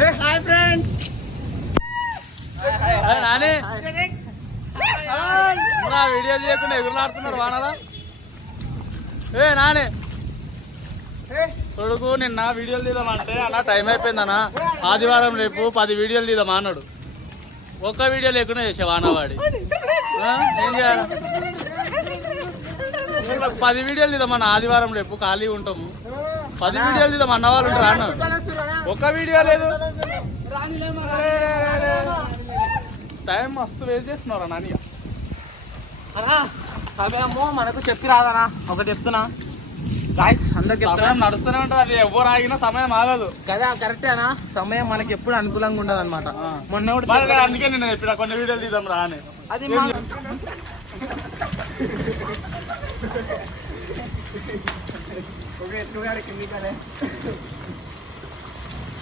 Hi friends నానే. నా video తీయకుండా ఎగురులాడుతున్నారు వానలా? ఏ నానే. కొడుకు నిన్న వీడియోలు తీద్దామంటే అన్న టైం అయిపోయిందన్న. ఆదివారం రేపు పది వీడియోలు తీద్దామా అన్నాడు. ఒక్క వీడియో లేకుండా చేసే వానవాడి? ఏం చేయాలి? పది వీడియోలు తీద్దామన్న ఆదివారం రేపు ఖాళీ ఉంటాము. పది వీడియోలు తీద్దాం అన్న వాళ్ళు ఉంటారు అన్న? ఒక్క వీడియో లేదు. టైం మస్తు వేస్ట్ చేస్తున్నారు నాని సమయము మనకు చెప్పి రాదనా? ఒకటి చెప్తున్నా. గాయస్ అందరికి సమయం నడుస్తూనే ఉంటుంది అది. ఎవరు ఆగినా సమయం ఆగదు. కదా కరెక్టేనా సమయం మనకి ఎప్పుడు అనుకూలంగా ఉండదు అనమాట. మొన్న అందుకే నేను చెప్పిన కొన్ని వీడియోలు తీద్దాం రా అని. అది మా-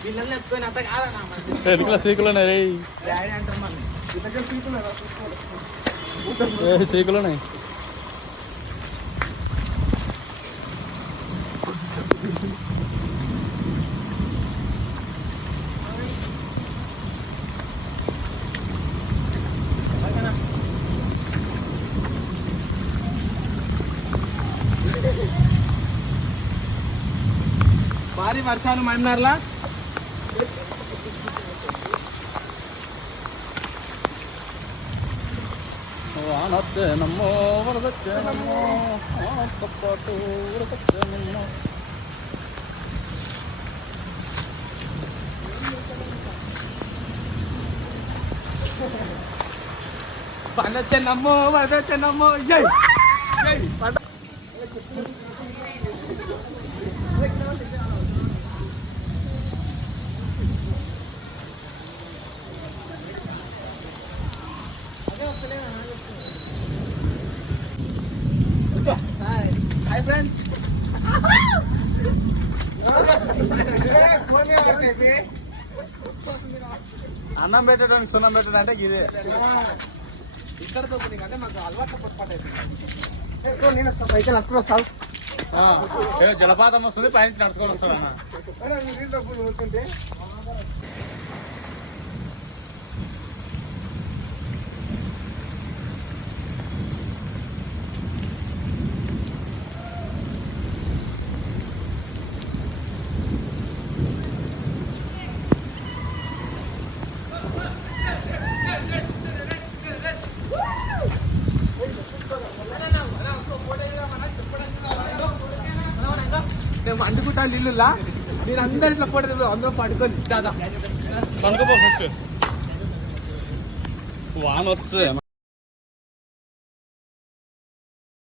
పిల్లల్ని ఎత్తుకొని అంత కాదన్నా మనకి. ఎదుకుల సీకులోనే రే. డాడీ అంటారు మళ్ళీ సీకులోనే. భారీ వర్షాలు మన్నార్లా వానొచ్చేనమ్మో వరదొచ్చేనమ్మో పాటు ఉరకొచ్చేనమ్మో పండొచ్చానమ్మో పడొచ్చానమ్మో హాయ్ ఫ్రెండ్స్ అన్నం పెట్టడానికి సున్నం పెట్టడం అంటే ఇదే. ఇక్కడ అంటే మాకు అలవాటు పొరపాటు నేను సైకిల్ వస్తున్నా సార్ ఆ, ఏదో జలపాతం వస్తుంది పైన నడుచుకొని వస్తాడు అన్న. మేము అంటుకుంటాను ఇల్లులా మీరు అందరు ఇట్లా ఫోటో దిగుతారు, అందరూ పడుకొని దాదా పడుకోపో ఫస్ట్ వాన వచ్చే